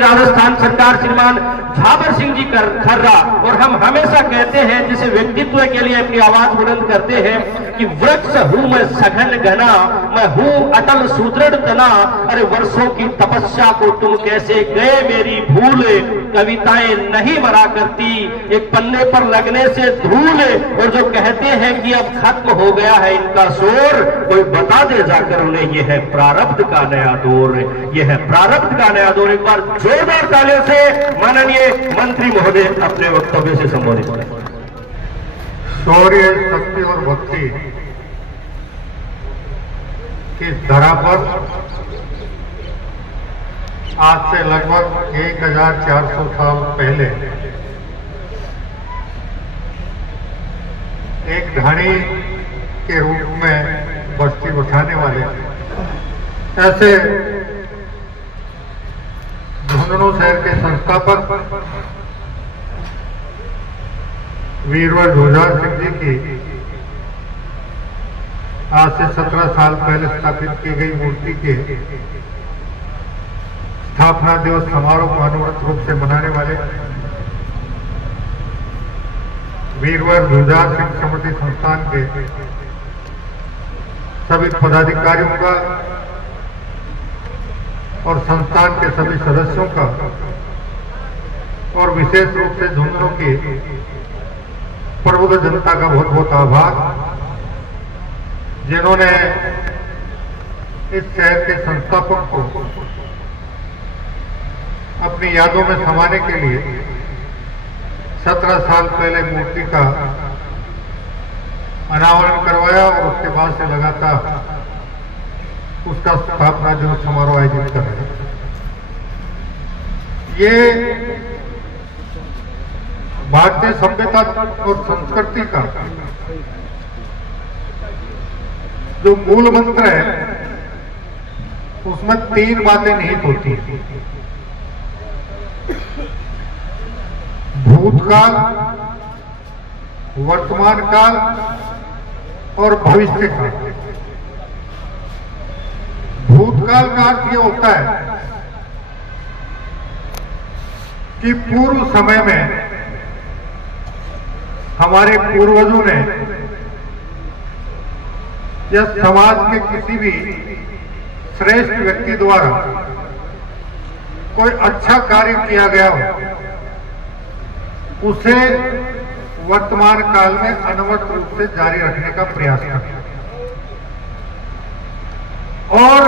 राजस्थान सरकार श्रीमान झाबर सिंह जी खर्रा, और हम हमेशा कहते हैं जिसे व्यक्तित्व के लिए अपनी आवाज बुलंद करते हैं कि वृक्ष हूं मैं सघन घना, मैं हूं अटल सुदृढ़ तना, अरे वर्षों की तपस्या को तुम कैसे गए मेरी भूल, कविताएं नहीं मरा करती एक पन्ने पर लगने से धूल, और जो कहते हैं कि अब खत्म हो गया है इनका शोर, कोई बता दे जाकर उन्हें यह है प्रारब्ध का नया दौर, यह है प्रारब्ध का नया दौर। एक बार जोरदार तालियों से माननीय मंत्री महोदय अपने वक्तव्य से संबोधित करें। शौर्य, शक्ति और भक्ति की धरा पर आज से लगभग 1400 साल पहले एक ढाणी के रूप में बस्ती बसाने वाले ऐसे झुंझुनू शहर के संस्थापक वीरवर झुंझार सिंह जी की आज से 17 साल पहले स्थापित की गई मूर्ति के स्थापना दिवस समारोह को अनुव्रत रूप से मनाने वाले वीरवर झुंझार सिंह स्मृति संस्थान के सभी पदाधिकारियों का और संस्थान के सभी सदस्यों का और विशेष रूप से झुंझुनू की प्रबुद्ध जनता का बहुत बहुत आभार, जिन्होंने इस शहर के संस्थापक को अपनी यादों में समाने के लिए 17 साल पहले मूर्ति का अनावरण करवाया और उसके बाद से लगातार उसका स्थापना दिवस समारोह आयोजित कर रहे हैं। ये भारतीय सभ्यता और संस्कृति का जो मूल मंत्र है उसमें 3 बातें निहित होती हैं: भूतकाल, वर्तमान काल और भविष्य काल। भूतकाल का अर्थ यह होता है कि पूर्व समय में हमारे पूर्वजों ने या समाज के किसी भी श्रेष्ठ व्यक्ति द्वारा कोई अच्छा कार्य किया गया हो, उसे वर्तमान काल में अनवरत रूप से जारी रखने का प्रयास करें। और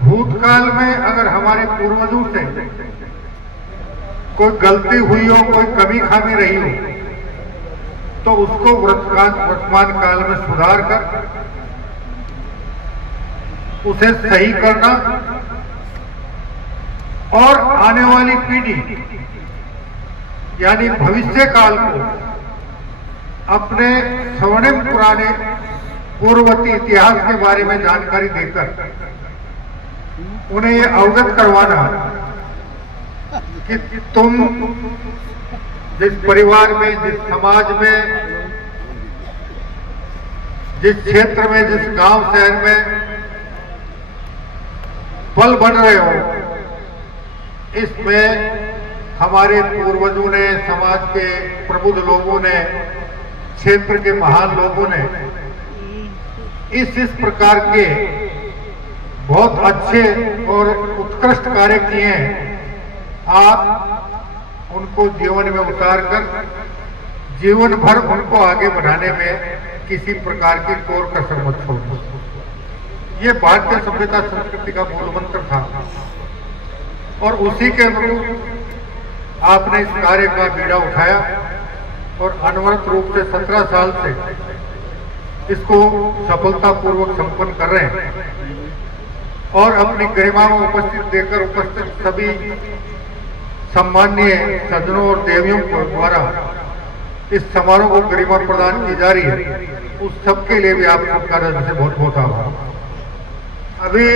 भूतकाल में अगर हमारे पूर्वजों से कोई गलती हुई हो, कोई कमी खामी रही हो, तो उसको वर्तमान काल में सुधार कर उसे सही करना और आने वाली पीढ़ी यानी भविष्य काल को अपने स्वर्णिम पुराने पूर्ववर्ती इतिहास के बारे में जानकारी देकर उन्हें यह अवगत करवाना कि तुम जिस परिवार में, जिस समाज में, जिस क्षेत्र में, जिस गांव शहर में पल बढ़ रहे हो, इसमें हमारे पूर्वजों ने, समाज के प्रबुद्ध लोगों ने, क्षेत्र के महान लोगों ने इस प्रकार के बहुत अच्छे और उत्कृष्ट कार्य किए हैं। आप उनको जीवन में उतार कर जीवन भर उनको आगे बढ़ाने में किसी प्रकार की कोर कसर मत छोड़ो। ये भारतीय सभ्यता संस्कृति का मूल मंत्र था और उसी के अनुरूप आपने इस कार्य का बीड़ा उठाया और अनवरत रूप से 17 साल से इसको सफलतापूर्वक संपन्न कर रहे हैं और अपनी गरिमा में उपस्थित सभी सम्माननीय सज्जनों और देवियों को द्वारा इस समारोह को गरिमा प्रदान की जा रही है, उस सबके लिए भी आप सबका हृदय से बहुत बहुत आभार। अभी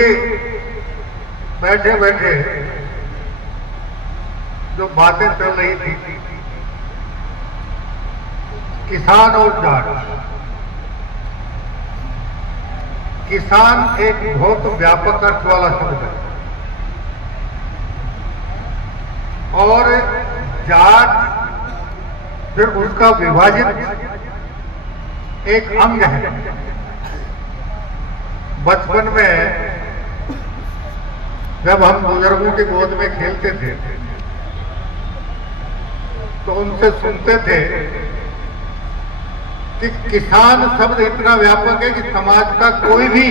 बैठे बैठे जो बातें चल रही थी किसान और जाट, किसान एक बहुत व्यापक अर्थ वाला शब्द है। और जाट फिर उसका विभाजित एक अंग है। बचपन में जब हम बुजुर्गों की गोद में खेलते थे तो उनसे सुनते थे कि किसान शब्द इतना व्यापक है कि समाज का कोई भी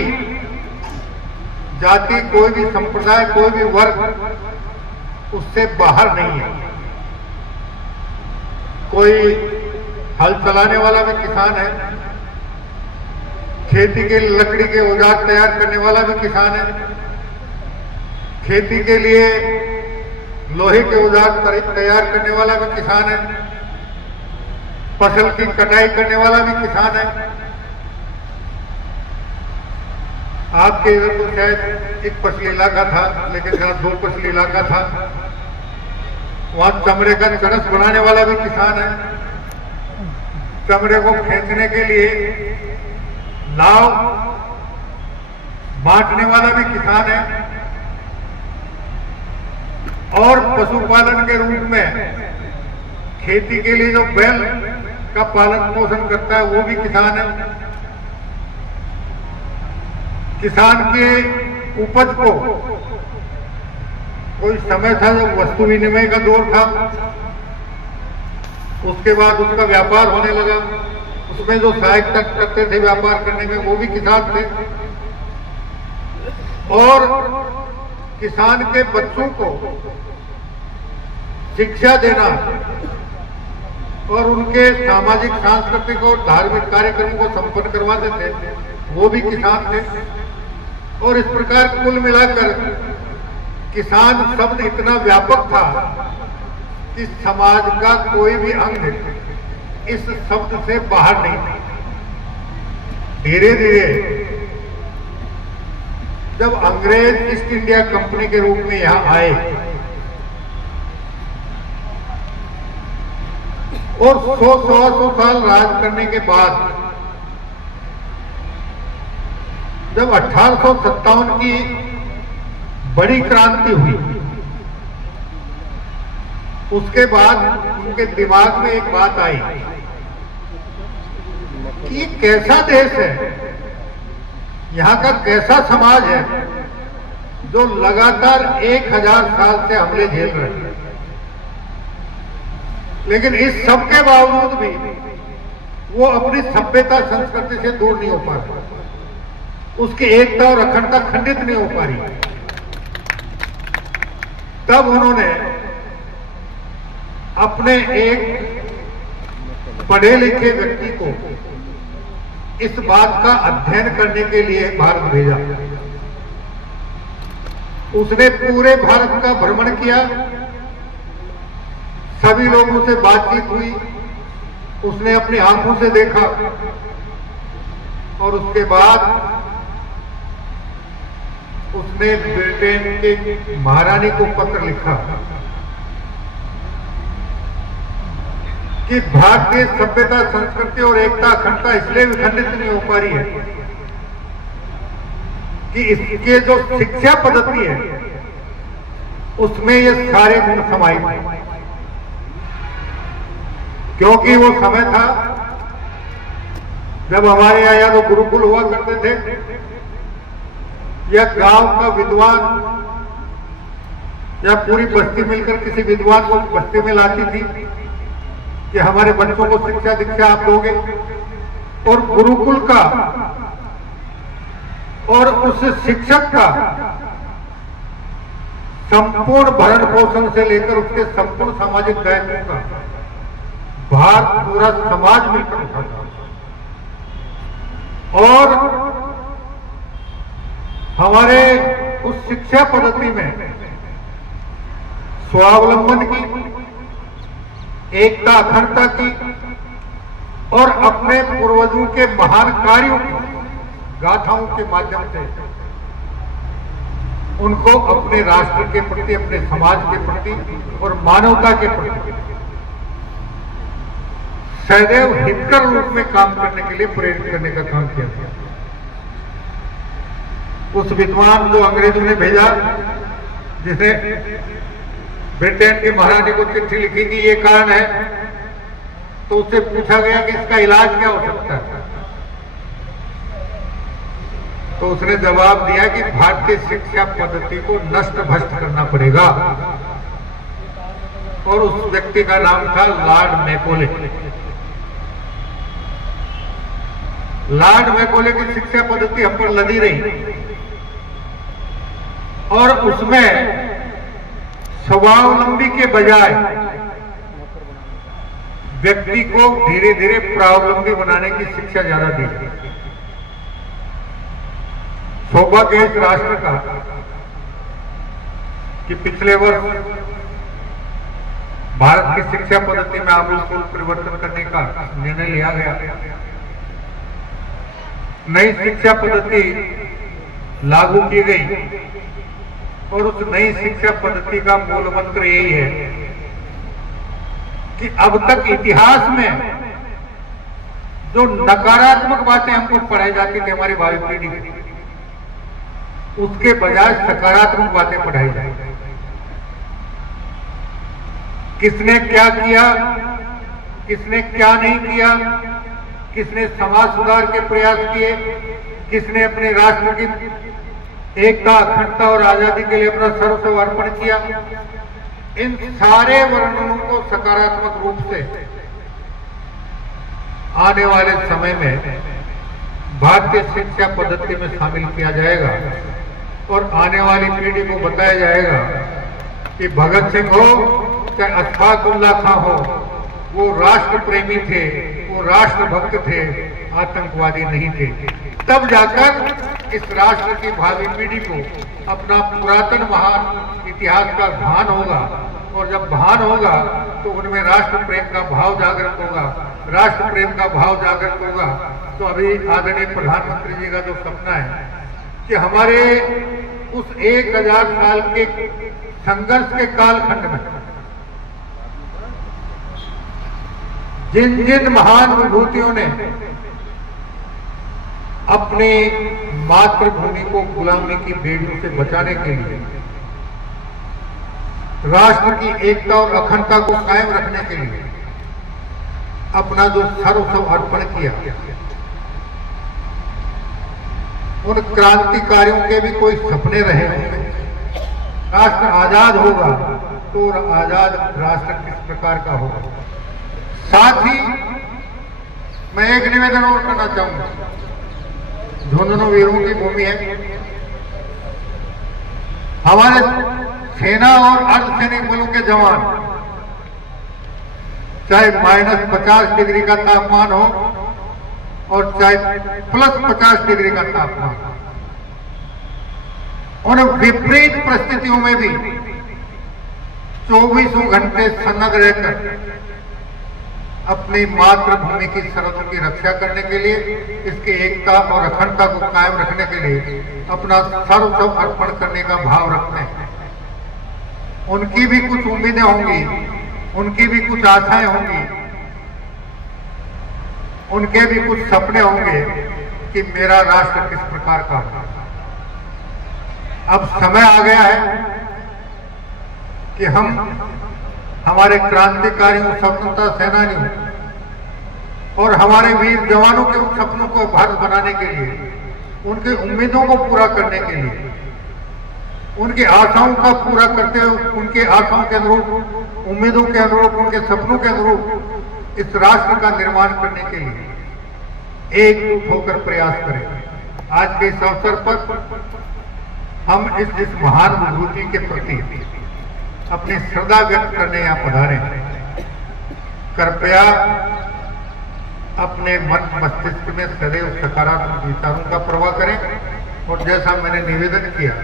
जाति, कोई भी संप्रदाय, कोई भी वर्ग उससे बाहर नहीं है। कोई हल चलाने वाला भी किसान है, खेती के लिए लकड़ी के औजार तैयार करने वाला भी किसान है, खेती के लिए लोहे के औजार तैयार करने वाला भी किसान है, फसल की कटाई करने वाला भी किसान है। आपके इधर तो शायद एक पसली इलाका था, लेकिन जहां 2 पसली इलाका था वहां चमड़े का कणस बनाने वाला भी किसान है, चमड़े को खींचने के लिए नाव बांटने वाला भी किसान है, और पशुपालन के रूप में खेती के लिए जो बैल का पालन पोषण करता है वो भी किसान है। किसान के उपज को कोई समय था जब वस्तु विनिमय का दौर था, उसके बाद उसका व्यापार होने लगा, उसमें जो सहायता करते थे व्यापार करने में वो भी किसान थे। और किसान के बच्चों को शिक्षा देना और उनके सामाजिक, सांस्कृतिक और धार्मिक कार्यक्रमों को संपन्न करवाते थे, वो भी किसान थे। और इस प्रकार कुल मिलाकर किसान शब्द इतना व्यापक था कि समाज का कोई भी अंग इस शब्द से बाहर नहीं था। धीरे धीरे जब अंग्रेज ईस्ट इंडिया कंपनी के रूप में यहां आए और 100 साल राज करने के बाद जब 1857 की बड़ी क्रांति हुई, उसके बाद उनके दिमाग में एक बात आई कि ये कैसा देश है, यहाँ का कैसा समाज है जो लगातार 1000 साल से हमले झेल रहे हैं, लेकिन इस सब के बावजूद भी वो अपनी सभ्यता संस्कृति से दूर नहीं हो पा रहे, उसकी एकता और अखंडता खंडित नहीं हो पा रही। तब उन्होंने अपने एक पढ़े लिखे व्यक्ति को इस बात का अध्ययन करने के लिए भारत भेजा। उसने पूरे भारत का भ्रमण किया, सभी लोगों से बातचीत हुई, उसने अपनी आंखों से देखा और उसके बाद उसने ब्रिटेन के महारानी को पत्र लिखा कि भारतीय सभ्यता, संस्कृति और एकता, अखंडता इसलिए विखंडित नहीं हो पा रही है कि इसके जो शिक्षा पद्धति है उसमें ये सारे गुण समाहित हैं। क्योंकि वो समय था जब हमारे यहाँ या तो गुरुकुल हुआ करते थे या गांव का विद्वान या पूरी बस्ती मिलकर किसी विद्वान को बस्ती में लाती थी कि हमारे बच्चों को शिक्षा दीक्षा आप दोगे, और गुरुकुल का और उस शिक्षक का संपूर्ण भरण पोषण से लेकर उसके संपूर्ण सामाजिक दायित्व का भार पूरा समाज मिलकर उठाता। और हमारे उस शिक्षा पद्धति में स्वावलंबन की, एकता अखंडता की और अपने पूर्वजों के महान कार्यों की गाथाओं के माध्यम से उनको अपने राष्ट्र के प्रति, अपने समाज के प्रति और मानवता के प्रति सदैव हितकर रूप में काम करने के लिए प्रेरित करने का काम किया गया। उस विद्वान को अंग्रेजों ने भेजा जिसे ब्रिटेन की महारानी को चिट्ठी लिखी कि ये कारण है, तो उससे पूछा गया कि इसका इलाज क्या हो सकता है, तो उसने जवाब दिया कि भारतीय शिक्षा पद्धति को नष्ट भ्रष्ट करना पड़ेगा। और उस व्यक्ति का नाम था लॉर्ड मैकोले। लॉर्ड मैकोले की शिक्षा पद्धति हम पर लदी रही और उसमें स्वावलंबी के बजाय व्यक्ति को धीरे धीरे स्वावलंबी बनाने की शिक्षा ज्यादा दी। सौभाग्य इस राष्ट्र का कि पिछले वर्ष भारत की शिक्षा पद्धति में आमूल परिवर्तन करने का निर्णय लिया गया। नई शिक्षा पद्धति लागू की गई और उस नई शिक्षा पद्धति का मूल मंत्र यही है कि अब तक इतिहास में जो नकारात्मक बातें हमको पढ़ाई जाती थी हमारी भावी पीढ़ी को, उसके बजाय सकारात्मक बातें पढ़ाई जाए। किसने क्या किया, किसने क्या नहीं किया, किसने समाज सुधार के प्रयास किए, किसने अपने राष्ट्र की एकता, अखंडता और आजादी के लिए अपना सर्वस्व अर्पण किया, इन सारे वर्णनों को सकारात्मक रूप से आने वाले समय में भारतीय शिक्षा पद्धति में शामिल किया जाएगा और आने वाली पीढ़ी को बताया जाएगा कि भगत सिंह हो चाहे अशफाकुल्लाह खां हो, वो राष्ट्र प्रेमी थे, वो राष्ट्रभक्त थे, आतंकवादी नहीं थे। तब जाकर इस राष्ट्र की भावी पीढ़ी को अपना पुरातन महान इतिहास का भान होगा और जब भान होगा तो उनमें राष्ट्र प्रेम का भाव जागृत होगा। राष्ट्र प्रेम का भाव जागृत होगा तो अभी आदरणीय प्रधानमंत्री जी का जो सपना है कि हमारे उस 1000 साल के संघर्ष के कालखंड में जिन जिन महान विभूतियों ने अपनी मातृभूमि को गुलामी की बेड़ियों से बचाने के लिए, राष्ट्र की एकता और अखंडता को कायम रखने के लिए अपना जो सर्वस्व अर्पण किया, उन क्रांतिकारियों के भी कोई सपने रहे होंगे। राष्ट्र आजाद होगा तो आजाद राष्ट्र किस प्रकार का होगा। साथ ही मैं एक निवेदन और करना चाहूंगा। झुंझुनू वीरों की भूमि है। हमारे सेना और अर्धसैनिक बलों के जवान चाहे -50 डिग्री का तापमान हो और चाहे +50 डिग्री का तापमान, उन विपरीत परिस्थितियों में भी 24 घंटे सन्नद्ध रहकर अपनी मातृभूमि की सरहदों की रक्षा करने के लिए, इसकी एकता और अखंडता को कायम रखने के लिए अपना सर्वस्व अर्पण करने का भाव रखते हैं। उनकी भी कुछ उम्मीदें होंगी, उनकी भी कुछ आशाएं होंगी, उनके भी कुछ सपने होंगे कि मेरा राष्ट्र किस प्रकार का हो। अब समय आ गया है कि हम हमारे क्रांतिकारियों, स्वतंत्रता सेनानियों और हमारे वीर जवानों के उन सपनों को भारत बनाने के लिए, उनकी उम्मीदों को पूरा करने के लिए, उनकी आशाओं का पूरा करते हुए, उनके आशाओं के अनुरूप, उम्मीदों के अनुरूप, उनके सपनों के अनुरूप इस राष्ट्र का निर्माण करने के लिए एकजुट होकर प्रयास करें। आज के इस अवसर पर हम इस महान विभूति के प्रति अपनी श्रद्धा व्यक्त करने यहाँ पधारे। कृपया अपने मन मस्तिष्क में सदैव सकारात्मक विचारों का प्रवाह करें और जैसा मैंने निवेदन किया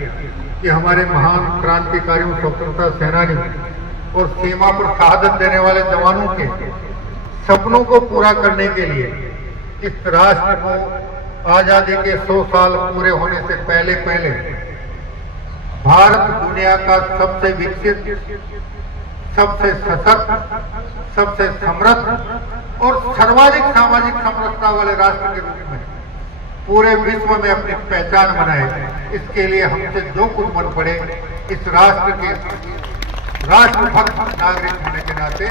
कि हमारे महान क्रांतिकारियों, स्वतंत्रता सेनानियों और सीमा पर शहादत देने वाले जवानों के सपनों को पूरा करने के लिए इस राष्ट्र को आजादी के 100 साल पूरे होने से पहले भारत दुनिया का सबसे विकसित, सबसे सशक्त, सबसे समृद्ध और सर्वाधिक सामाजिक समरसता वाले राष्ट्र के रूप में पूरे विश्व में अपनी पहचान बनाए। इसके लिए हमसे जो कुछ मन पड़े इस राष्ट्र के राष्ट्रभक्त नागरिक होने के नाते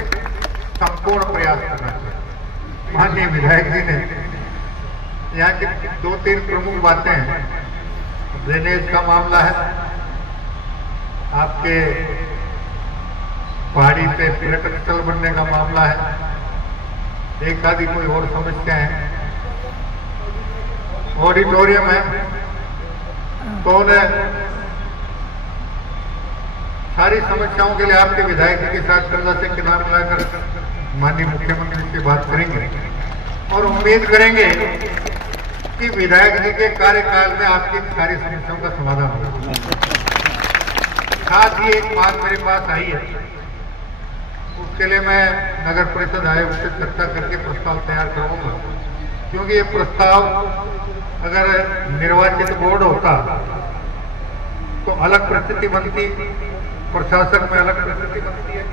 संपूर्ण प्रयास करना चाहिए। माननीय विधायक जी ने यहाँ की 2-3 प्रमुख बातें हैं। ड्रेनेज का मामला है, आपके पहाड़ी पे पर्यटन स्थल बनने का मामला है, एक आदि कोई और समस्या है, ऑडिटोरियम है, तो उन्हें सारी समस्याओं के लिए आपके विधायक जी के साथ कंधा से किनारा मिलाकर माननीय मुख्यमंत्री से बात करेंगे और उम्मीद करेंगे कि विधायक जी के कार्यकाल में आपकी सारी समस्याओं का समाधान होगा। साथ ही एक बात मेरे पास आई है, उसके लिए मैं नगर परिषद आयोग से चर्चा करके प्रस्ताव तैयार करूंगा, क्योंकि ये प्रस्ताव अगर निर्वाचित बोर्ड होता तो अलग परिस्थिति बनती, प्रशासन में अलग परिस्थिति बनती है।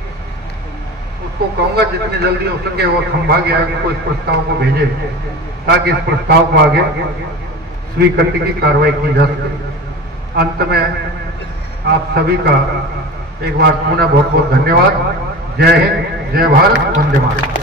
उसको कहूंगा जितनी जल्दी हो सके वो संभागीय आयोग को इस प्रस्ताव को भेजे ताकि इस प्रस्ताव को आगे स्वीकृति की कार्रवाई की जा सके। अंत में आप सभी का एक बार पुनः बहुत बहुत धन्यवाद। जय हिंद, जय भारत, वंदे मातरम।